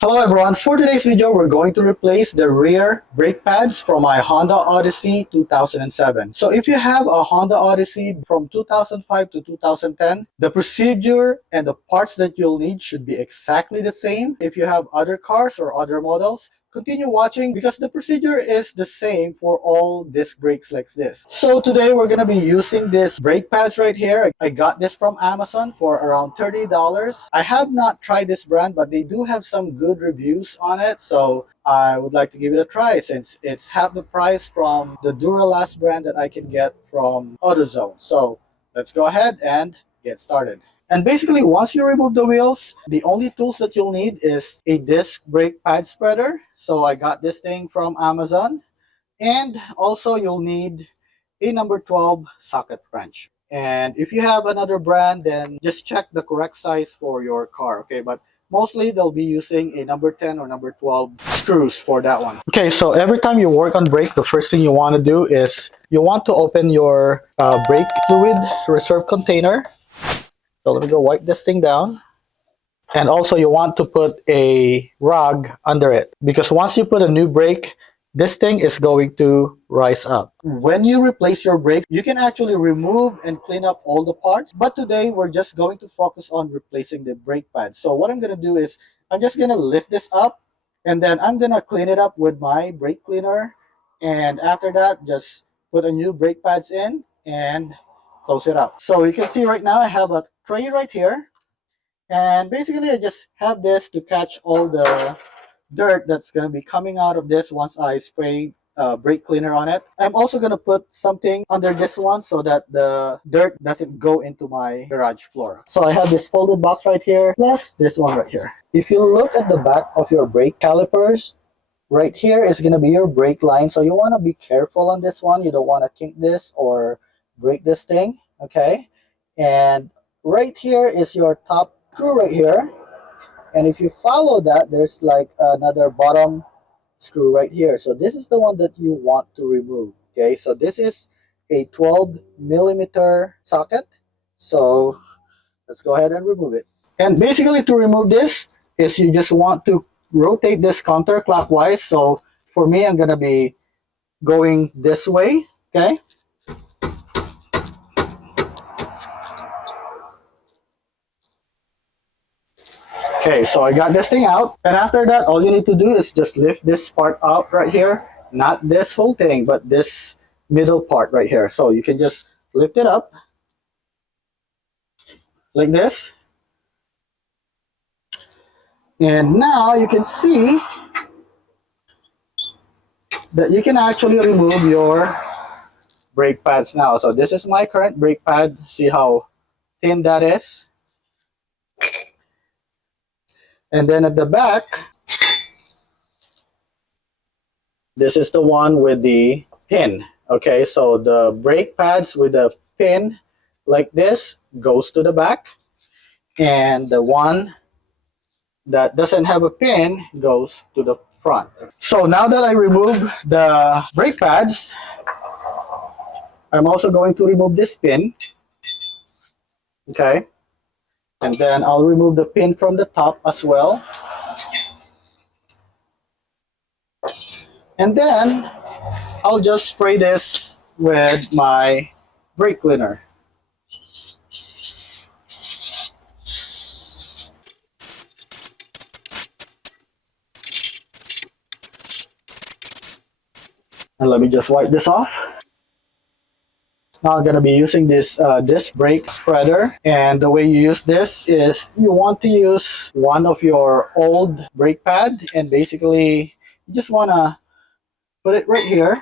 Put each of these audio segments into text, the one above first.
Hello everyone, for today's video we're going to replace the rear brake pads from my Honda Odyssey 2007. So if you have a Honda Odyssey from 2005 to 2010, the procedure and the parts that you'll need should be exactly the same. If you have other cars or other models, continue watching because the procedure is the same for all disc brakes like this. So today we're going to be using this brake pads right here. I got this from Amazon for around $30. I have not tried this brand, but they do have some good reviews on it. So I would like to give it a try since it's half the price from the Duralast brand that I can get from AutoZone. So let's go ahead and get started. And basically, once you remove the wheels, the only tools that you'll need is a disc brake pad spreader. So I got this thing from Amazon. And also you'll need a number 12 socket wrench. And if you have another brand, then just check the correct size for your car, okay? But mostly they'll be using a number 10 or number 12 screws for that one. Okay, so every time you work on brake, the first thing you want to do is you want to open your brake fluid reserve container. So let me go wipe this thing down. And also you want to put a rug under it because once you put a new brake, this thing is going to rise up. When you replace your brake, you can actually remove and clean up all the parts. But today we're just going to focus on replacing the brake pads. So what I'm going to do is I'm just going to lift this up and then I'm going to clean it up with my brake cleaner. And after that, just put a new brake pads in and close it up. So you can see right now I have a tray right here. And basically I just have this to catch all the dirt that's going to be coming out of this once I spray brake cleaner on it. I'm also going to put something under this one so that the dirt doesn't go into my garage floor. So I have this folded box right here, plus this one right here. If you look at the back of your brake calipers, right here is going to be your brake line. So you want to be careful on this one. You don't want to kink this or break this thing, okay? And right here is your top screw right here. And if you follow that, there's like another bottom screw right here. So this is the one that you want to remove. Okay, so this is a 12mm socket. So let's go ahead and remove it. And basically to remove this is you just want to rotate this counterclockwise. So for me, I'm going to be going this way. Okay. Okay, so I got this thing out, and after that, all you need to do is just lift this part out right here. Not this whole thing, but this middle part right here. So you can just lift it up like this. And now you can see that you can actually remove your brake pads now. So this is my current brake pad. See how thin that is? And then at the back, this is the one with the pin. Okay, so the brake pads with the pin like this goes to the back. And the one that doesn't have a pin goes to the front. So now that I remove the brake pads, I'm also going to remove this pin. Okay. And then I'll remove the pin from the top as well. And then I'll just spray this with my brake cleaner. And let me just wipe this off. Now I'm going to be using this disc brake spreader, and the way you use this is you want to use one of your old brake pad, and basically you just want to put it right here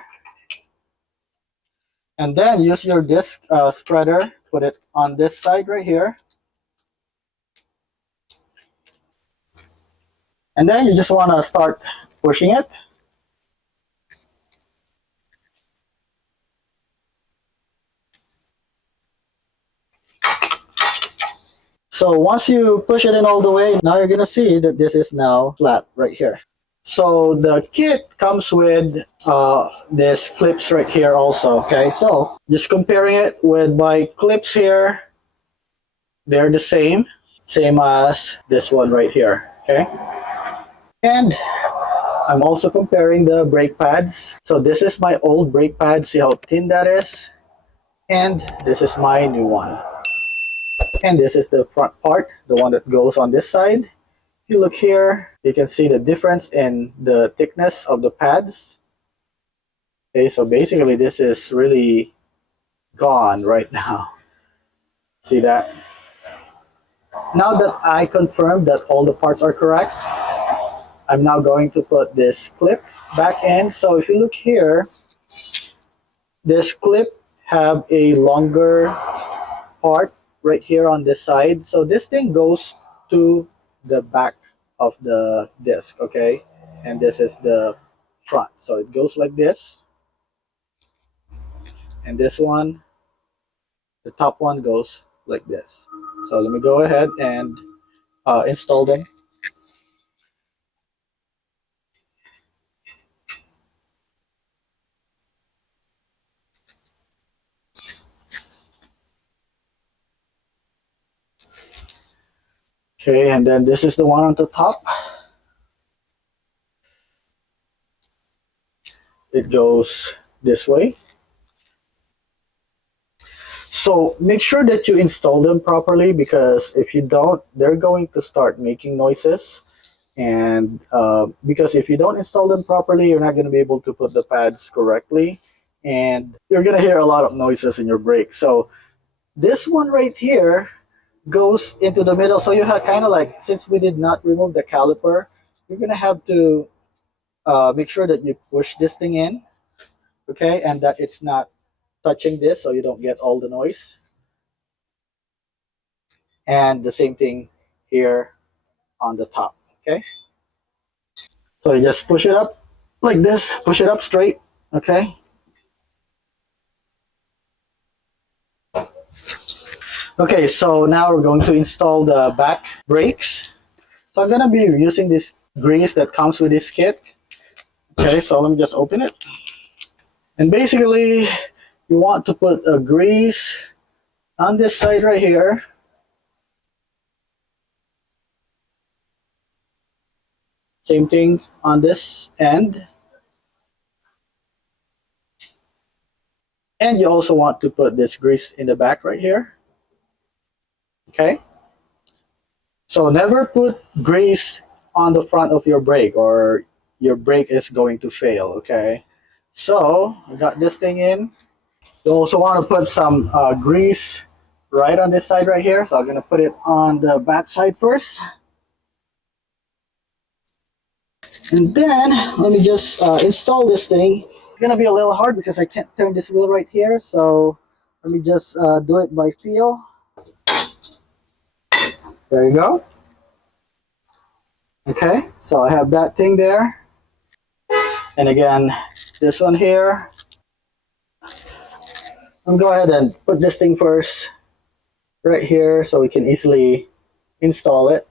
and then use your disc spreader, put it on this side right here, and then you just want to start pushing it. So once you push it in all the way, now you're going to see that this is now flat right here. So the kit comes with these clips right here also, okay? So just comparing it with my clips here, they're the same as this one right here, okay? And I'm also comparing the brake pads. So this is my old brake pad. See how thin that is? And this is my new one. And this is the front part, the one that goes on this side. If you look here, you can see the difference in the thickness of the pads. Okay, so basically this is really gone right now. See that? Now that I confirmed that all the parts are correct, I'm now going to put this clip back in. So if you look here, this clip have a longer part right here on this side. So this thing goes to the back of the disc, okay? And this is the front. So it goes like this. And this one, the top one goes like this. So let me go ahead and install them. Okay, and then this is the one on the top. It goes this way. So make sure that you install them properly, because if you don't, they're going to start making noises. And because if you don't install them properly, you're not going to be able to put the pads correctly, and you're going to hear a lot of noises in your brake. So this one right here goes into the middle. So you have kind of like, since we did not remove the caliper, you're going to have to make sure that you push this thing in, okay, and that it's not touching this so you don't get all the noise. And the same thing here on the top, okay? So you just push it up like this, push it up straight, okay? Okay, so now we're going to install the back brakes. So I'm gonna be using this grease that comes with this kit. Okay, so let me just open it. And basically, you want to put a grease on this side right here. Same thing on this end. And you also want to put this grease in the back right here. Okay? So never put grease on the front of your brake or your brake is going to fail, okay? So, we got this thing in. You also want to put some grease right on this side right here. So I'm going to put it on the back side first. And then, let me just install this thing. It's going to be a little hard because I can't turn this wheel right here. So, let me just do it by feel. There you go. Okay, so I have that thing there. And again, this one here. I'm going to go ahead and put this thing first right here so we can easily install it.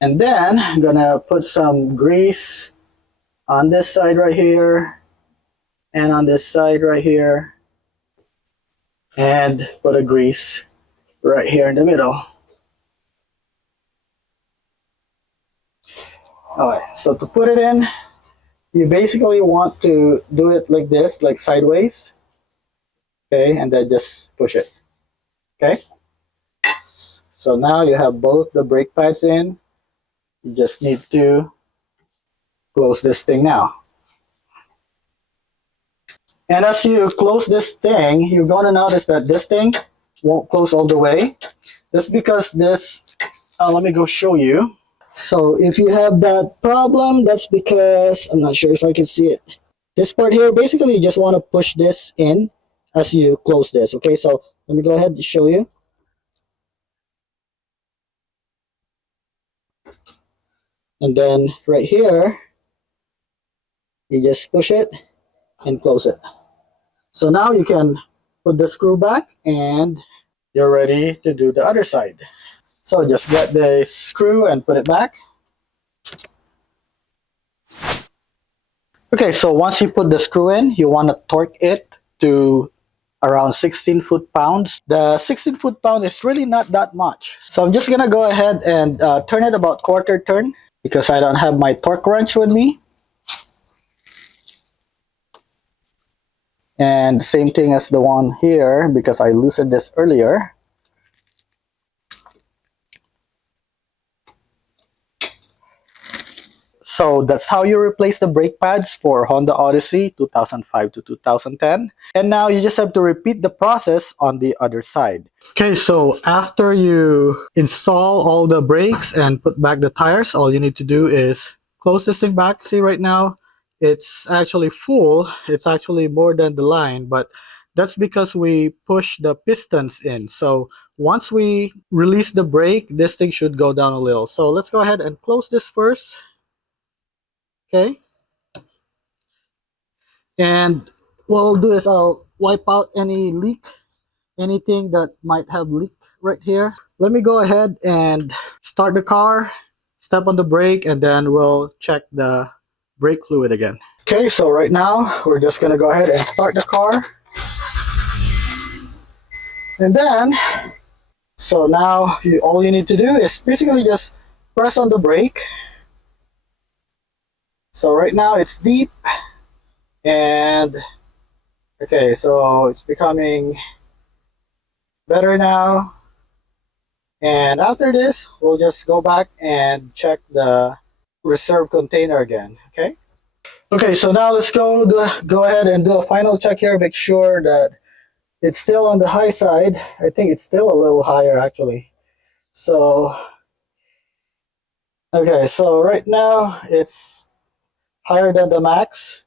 And then I'm going to put some grease on this side right here and on this side right here. And put a grease right here in the middle. Alright, so to put it in, you basically want to do it like this, like sideways. Okay, and then just push it. Okay, so now you have both the brake pads in. You just need to close this thing now. And as you close this thing, you're going to notice that this thing won't close all the way. That's because this, let me go show you. So if you have that problem, that's because, I'm not sure if I can see it. This part here, basically you just want to push this in as you close this. Okay, so let me go ahead and show you. And then right here, you just push it and close it. So now you can put the screw back and you're ready to do the other side. So just get the screw and put it back. Okay, so once you put the screw in, you want to torque it to around 16 foot-pounds. The 16 foot-pound is really not that much. So I'm just gonna go ahead and turn it about quarter turn because I don't have my torque wrench with me. And same thing as the one here because I loosened this earlier. So that's how you replace the brake pads for Honda Odyssey 2005 to 2010. And now you just have to repeat the process on the other side. Okay, so after you install all the brakes and put back the tires, all you need to do is close this thing back. See right now, it's actually full. It's actually more than the line, but that's because we push the pistons in. So once we release the brake, this thing should go down a little. So let's go ahead and close this first. Okay, and what I'll do is I'll wipe out any leak, anything that might have leaked right here. Let me go ahead and start the car, step on the brake, and then we'll check the brake fluid again. Okay, so right now we're just gonna go ahead and start the car. And then, so now all you need to do is basically just press on the brake. So right now it's deep, and okay, so it's becoming better now. And after this, we'll just go back and check the reserve container again. Okay. Okay, so now let's go ahead and do a final check here. Make sure that it's still on the high side. I think it's still a little higher actually. So okay, so right now it's higher than the max.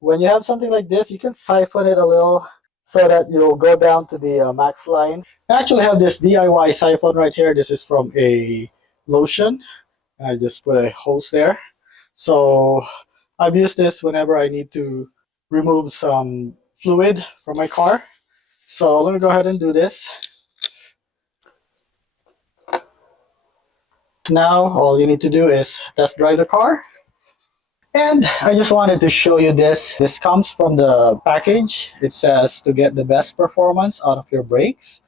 When you have something like this, you can siphon it a little so that you'll go down to the max line. I actually have this DIY siphon right here. This is from a lotion. I just put a hose there. So I've used this whenever I need to remove some fluid from my car. So let me go ahead and do this. Now all you need to do is test drive the car. And I just wanted to show you this. This comes from the package. It says to get the best performance out of your brakes,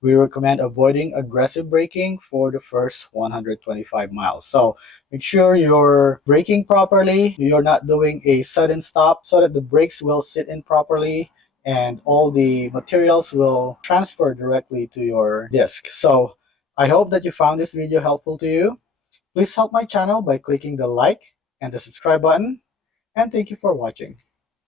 we recommend avoiding aggressive braking for the first 125 miles. So make sure you're braking properly. You're not doing a sudden stop so that the brakes will sit in properly and all the materials will transfer directly to your disc. So I hope that you found this video helpful to you. Please help my channel by clicking the like and the subscribe button. And thank you for watching.